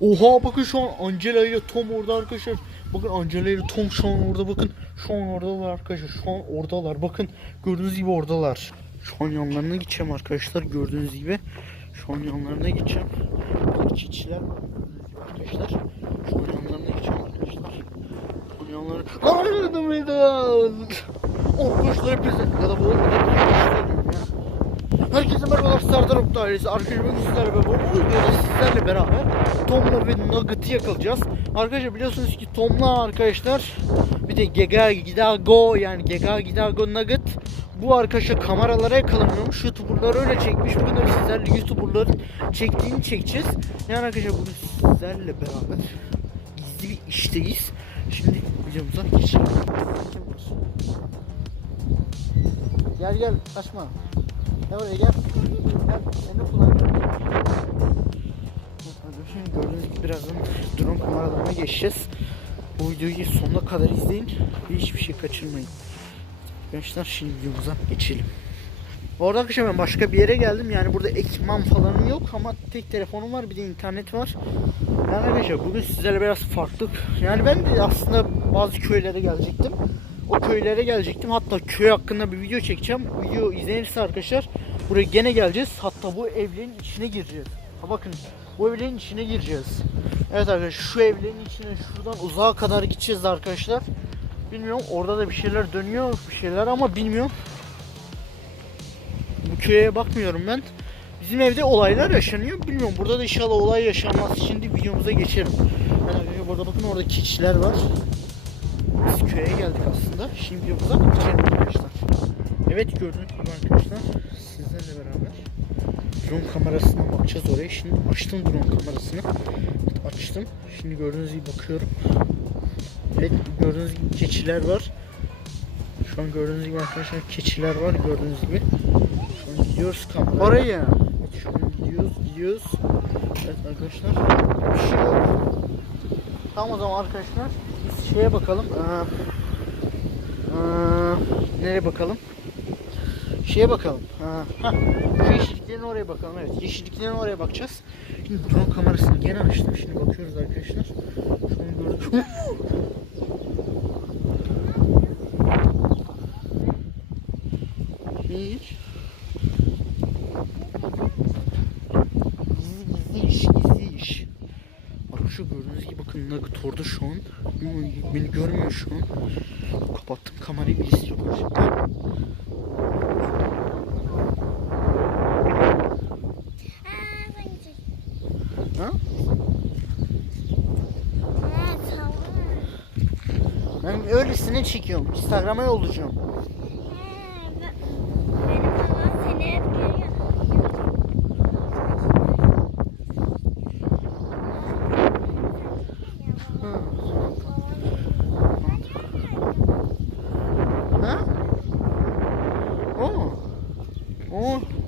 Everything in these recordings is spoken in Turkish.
Oha bakın şu an Angela ile Tom orada arkadaşlar. Bakın Angela ile Tom şu an orada bakın. Şu an oradalar arkadaşlar. Şu an oradalar. Bakın gördüğünüz gibi oradalar. Şu an yanlarına gideceğim arkadaşlar. Gördüğünüz gibi. Şu an yanlarına gideceğim. Gibi arkadaşlar. Şu an yanlarına gideceğim arkadaşlar. Şu an yanlarına... Arkadaşlar hepinize ya da bu. Herkese merhabalar Serdar ailesi. Arkadaşlar sizlerle beraber bu videoda sizlerle beraber Tom'la ve Nugget'ı yakalayacağız. Arkadaşlar biliyorsunuz ki Tom'la arkadaşlar bir de Gega Gidago yani Gega Gidago Nugget bu arkadaşa kameralara yakalanıyormuş. Youtuberlar öyle çekmiş. Bugün de sizlerle Youtuberların çektiğini çekeceğiz. Yani arkadaşlar bugün sizlerle beraber gizli bir işteyiz. Şimdi videomuza geçelim. Gel gel kaçma. Gel oraya gel. Gel seni kullanacağım. Gördüğünüz gibi birazdan drone kameralarına geçeceğiz. Bu videoyu sonuna kadar izleyin hiçbir şey kaçırmayın. Arkadaşlar şimdi videomuza geçelim. Arada arkadaşlar ben başka bir yere geldim. Yani burada ekipman falan yok ama tek telefonum var bir de internet var. Yani arkadaşlar bugün sizlerle biraz farklı. Yani ben de aslında bazı köylere gelecektim. O köylere gelecektim. Hatta köy hakkında bir video çekeceğim. Video izlenirse arkadaşlar buraya gene geleceğiz. Hatta bu evlerin içine gireceğiz. Ha bakın bu evlerin içine gireceğiz. Evet arkadaşlar şu evlerin içine şuradan uzağa kadar gideceğiz arkadaşlar. Bilmiyorum orada da bir şeyler dönüyor bir şeyler ama bilmiyorum. Bu köye bakmıyorum ben. Bizim evde olaylar yaşanıyor. Bilmiyorum burada da inşallah olay yaşanmaz. Şimdi videomuza geçelim. Yani burada bakın orada keçiler var. Biz köye geldik aslında. Şimdi videomuza geçelim arkadaşlar. Evet gördüğünüz gibi arkadaşlar drone kamerasına bakacağız oraya. Şimdi açtım drone kamerasını. Evet, açtım. Şimdi gördüğünüz gibi bakıyorum. Evet gördüğünüz gibi keçiler var. Şu an gördüğünüz gibi arkadaşlar keçiler var gördüğünüz gibi. Şu an gidiyoruz kamera. Oraya. Evet, şu an gidiyoruz gidiyoruz. Evet arkadaşlar. Bir şey yok. Tamam o zaman arkadaşlar biz şeye bakalım. Ee, ee, nereye bakalım? Şeye bakalım. Ha, ha. Şu yeşilliklerin oraya bakalım. Evet yeşilliklerin oraya bakacağız. Şimdi drone kamerasını gene açtım. Şimdi bakıyoruz arkadaşlar. Şu an gördük. Hiç. Gizli gizli iş, gizli iş. Arkadaşlar gördüğünüz gibi bakın Nugget orada şu an. Beni görmüyor şu an. Kapattım kamerayı birisi yok. arkadaşlar. Ha? Ben öylesine çekiyorum. Instagram'a yollayacağım.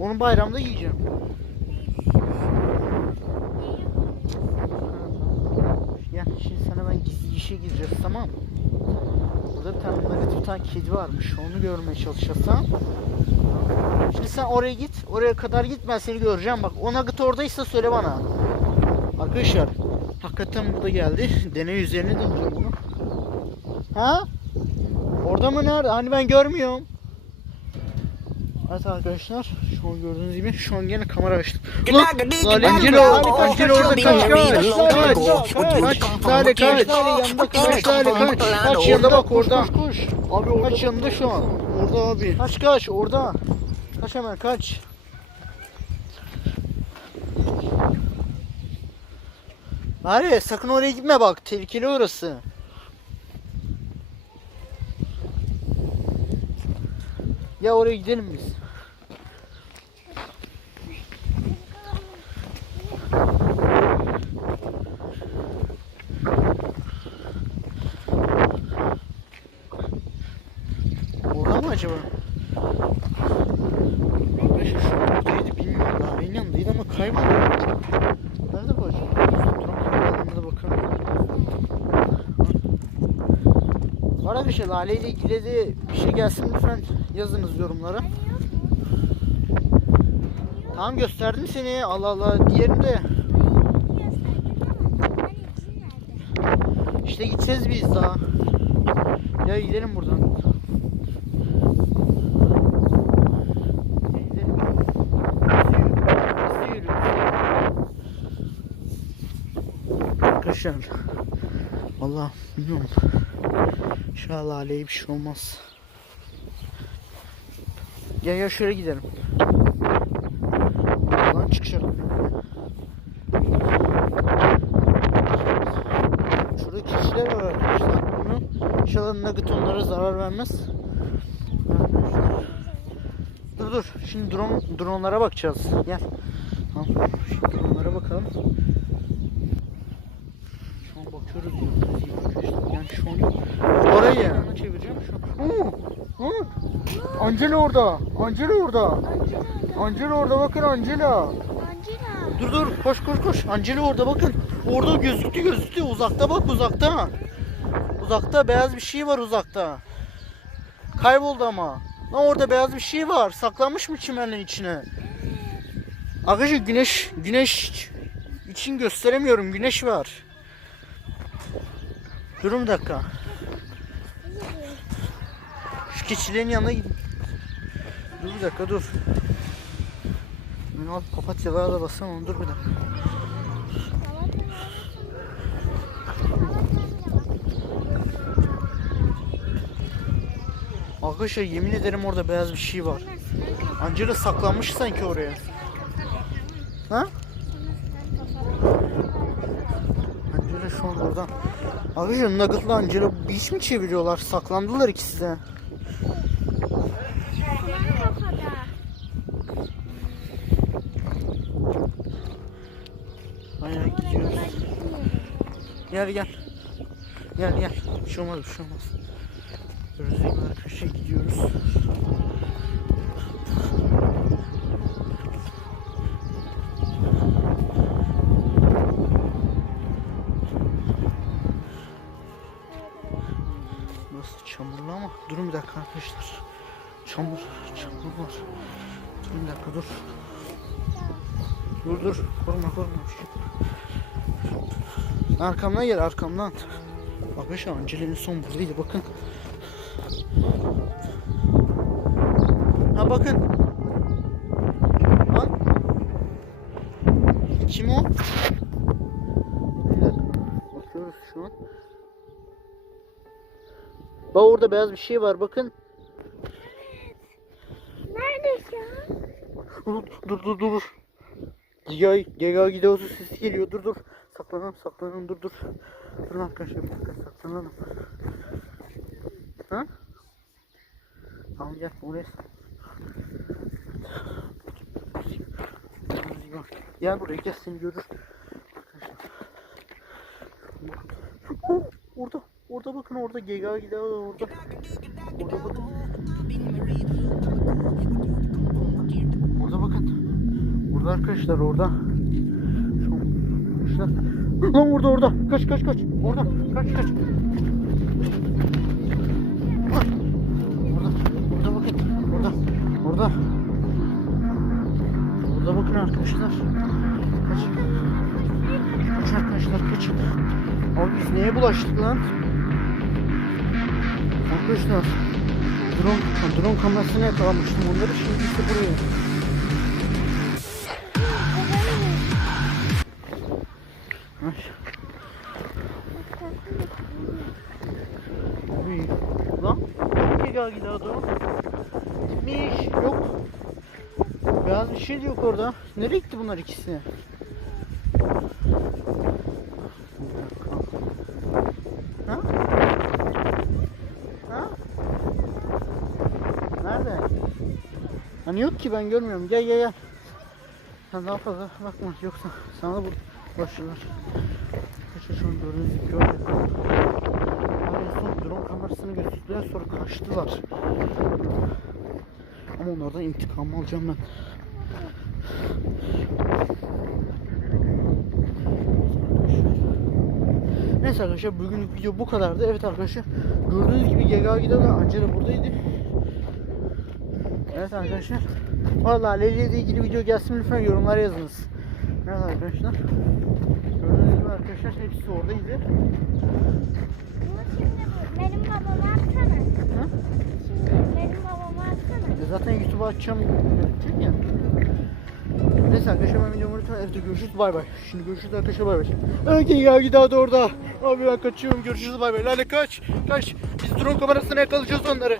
Onu bayramda yiyeceğim. Ya ben gizli işe gireceğiz tamam mı? Burada bir tane bir tane kedi varmış. Onu görmeye çalışacağız? Şimdi sen oraya git. Oraya kadar git ben seni göreceğim. Bak o nugget oradaysa söyle bana. Arkadaşlar hakikaten burada geldi. Deney üzerine deneyeceğim bunu. Ha? Orada mı nerede? Hani ben görmüyorum. Evet arkadaşlar şu an gördüğünüz gibi şu an yine kamera açtım. Lan lan Angelo Angelo orada kaç. Kaç. Kaç. kaç. Kaç. kaç kaç kaç yanında bak orada. koş abi orada kaç yanında şu an? Orada abi. Kaç kaç orada. Kaç hemen kaç. Lale sakın oraya gitme bak. Tehlikeli orası Ya oraya gidelim biz. Orada mı acaba? Arkadaşlar şu an buradaydı bilmiyorum daha benim yanındaydı ama kayboldu. Nerede bu acaba? Drone kameralarına da bakalım. Var arkadaşlar Lale ile ilgili de bir şey gelsin lütfen yazınız yorumlara. Tamam gösterdim seni Allah Allah diğerini de İşte gideceğiz biz daha. Ya gidelim buradan. Arkadaşlar. Valla bilmiyorum. İnşallah Ali'ye bir şey olmaz. Gel ya şöyle gidelim. Buradan çıkacak. Şurada kişiler var arkadaşlar. Bunu inşallah nugget onlara zarar vermez. Dur dur. Şimdi drone dronlara bakacağız. Gel. Tamam. Şimdi dronlara bakalım. Gibi arkadaşlar. Yani şu an. Orayı çevireceğim şu. Oo! Oo! Angela orada. Angela orada. Angela orada bakın. Angela. Dur dur koş koş koş. Angela orada bakın. Orada gözüktü gözüktü. Uzakta bak uzakta. Uzakta beyaz bir şey var uzakta. Kayboldu ama. Lan orada beyaz bir şey var. Saklanmış mı çimenin içine? Arkadaşlar güneş güneş için gösteremiyorum. Güneş var. Durun bir dakika. Şu keçilerin yanına gidin. Dur bir dakika dur. Al papatyalara da basamam dur bir dakika. Arkadaşlar yemin ederim orada beyaz bir şey var. Angela saklanmış sanki oraya. Ha? Angela şu an orada. Arkadaşlar Nugget'la Angela bir iş mi çeviriyorlar? Saklandılar ikisi de. Aynen gidiyoruz. Gel gel. Gel gel. Bir şey olmaz bir şey olmaz. Gibi arkadaşlar gidiyoruz. Durun bir dakika arkadaşlar. Çamur, çamur var. Durun bir dakika dur. Dur dur. Korkma korkma. Arkamdan gel arkamdan. Arkadaşlar Angela'nın son buradaydı bakın. Ha bakın. Lan. Kim o? Bakıyoruz şu an. Bak orada beyaz bir şey var bakın. Nerede şu an? Dur dur dur dur. Giga Giga gidiyoruz sesi geliyor dur dur. Saklanalım saklanalım dur dur. Dur arkadaşlar bir dakika saklanalım. Ha? Tamam gel oraya. Gel buraya gel seni görür. Arkadaşlar. Orada orada bakın orada Giga gidiyor orada. Orada bakın. Orada bakın. Orada arkadaşlar orada. Şu arkadaşlar. Lan orada orada. Kaç kaç kaç. Orada. Kaç kaç. Orada. Orada bakın. Orada. Orada. Orada bakın arkadaşlar. Kaç. Kaç arkadaşlar kaç. Abi biz neye bulaştık lan? Arkadaşlar. Drone, drone kamerasına yakalamıştım onları şimdi ise buraya. Ay. Lan hangi gel gidiyordu? Gitmiş. Yok. Beyaz bir şey yok orada. Nereye gitti bunlar ikisi? Bir dakika. Ha? Ha? Nerede? Hani yok ki ben görmüyorum. Gel gel gel. Sen daha fazla bakma yoksa sana bu başlar. Kaçı şu an gördüğünüz gibi gördüm. En son drone kamerasını götürdüler sonra kaçtılar. Ama onlardan intikam alacağım ben. Neyse arkadaşlar bugünlük video bu kadardı. Evet arkadaşlar gördüğünüz gibi GGA gidiyorlar. Angela buradaydı. Evet arkadaşlar. Vallahi Leli ile ilgili video gelsin lütfen yorumlara yazınız. Evet arkadaşlar. Gördüğünüz gibi arkadaşlar hepsi oradaydı. Bunu şimdi benim babama atsana. Ha? Şimdi benim babama atsana. Zaten YouTube'a açacağım öğreteceğim ya. Neyse arkadaşlar ben videomu lütfen evde görüşürüz bay bay. Şimdi görüşürüz arkadaşlar bay bay. Ögün ya gidi hadi orada. Abi ben kaçıyorum görüşürüz bay bay. Lale kaç kaç. Biz drone kamerasına yakalayacağız onları.